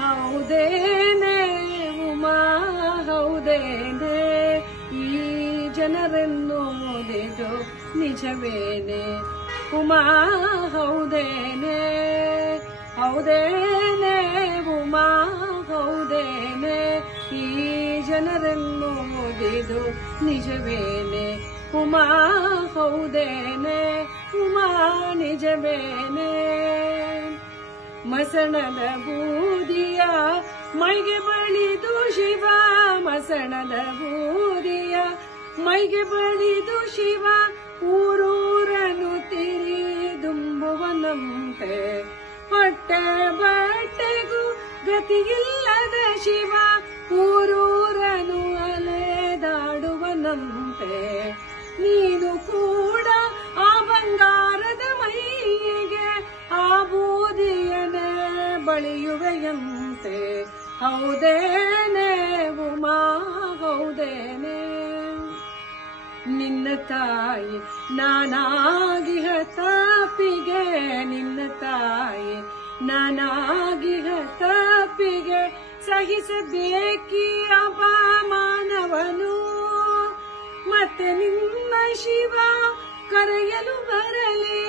ಹೌದೇನೆ ಉಮಾ ಹೌದೇನೆ ಈ ಜನರೆನ್ನುವುದಿದು ನಿಜವೇನೆ ಉಮಾ ಹೌದೇನೆ ಹೌದೇನೆ ಉಮಾ ಹೌದೇನೆ ಈ ಜನರೆನ್ನುವುದಿದು ನಿಜವೇನೆ ಉಮಾ ಹೌದೇನೆ ಉಮಾ ನಿಜವೇನೆ ಮಸಣದ ಬೂದಿಯ ಮೈಗೆ ಬಳಿದು ಶಿವ ಮಸಣದ ಬೂದಿಯ ಮೈಗೆ ಬಳಿದು ಶಿವ ಊರೂರನು ತಿರಿದುಂಬುವನಂತೆ ಹೊಟ್ಟೆ ಬಟ್ಟೆಗೂ ಗತಿಯಿಲ್ಲದ ಶಿವ ಊರೂರನು ಅಲೆದಾಡುವನಂತೆ ನೀನು ಕೂಡ ಆ ಬಂಗಾರದ ಮೈಗೆ ಆ ಬೂದಿಯನೆ ಬಳಿಯುವೆಯಂತೆ ಹೌದೇನೆ ಉಮಾ ಹೌದೇನೆ ನಿನ್ನ ತಾಯಿ ನಾನಾಗಿಹ ತಪ್ಪಿಗೆ ನಿನ್ನ ತಾಯಿ ನಾನಾಗಿಹ ತಪ್ಪಿಗೆ ಸಹಿಸಬೇಕಿ ಅಪಮಾನವನು ಮತ್ತೆ ನಿನ್ನ ಶಿವ ಕರೆಯಲು ಬರಲಿ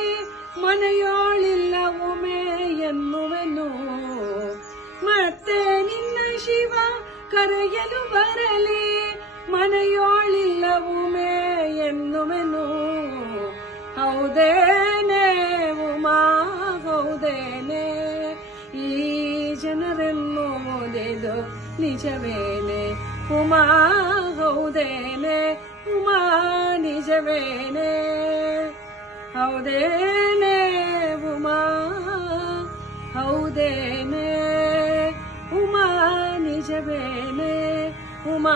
ಮನೆಯೋಳಿಲ್ಲ ಉಮೆ ಎನ್ನುವೆನು ಮತ್ತೆ ನಿನ್ನ ಶಿವ ಕರೆಯಲು ಬರಲಿ ಮನೆಯೋಳಿಲ್ಲ ಉಮೆ ಎನ್ನುವೆನು ಹೌದೇನೆ ಉಮಾ ಹೌದೇನೆ ಈ ಜನರೆನ್ನುವುದಿದು ನಿಜವೇನೆ ಉಮಾ ಹೌದೇನೆ ಉಮಾ ನಿಜವೇನೆ ಹೌದೇನೆ ಉಮಾ ಹೌದೇನೆ ಉಮಾ ನಿಜವೇನೆ ಉಮಾ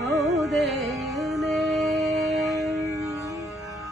ಹೌದೇನೆ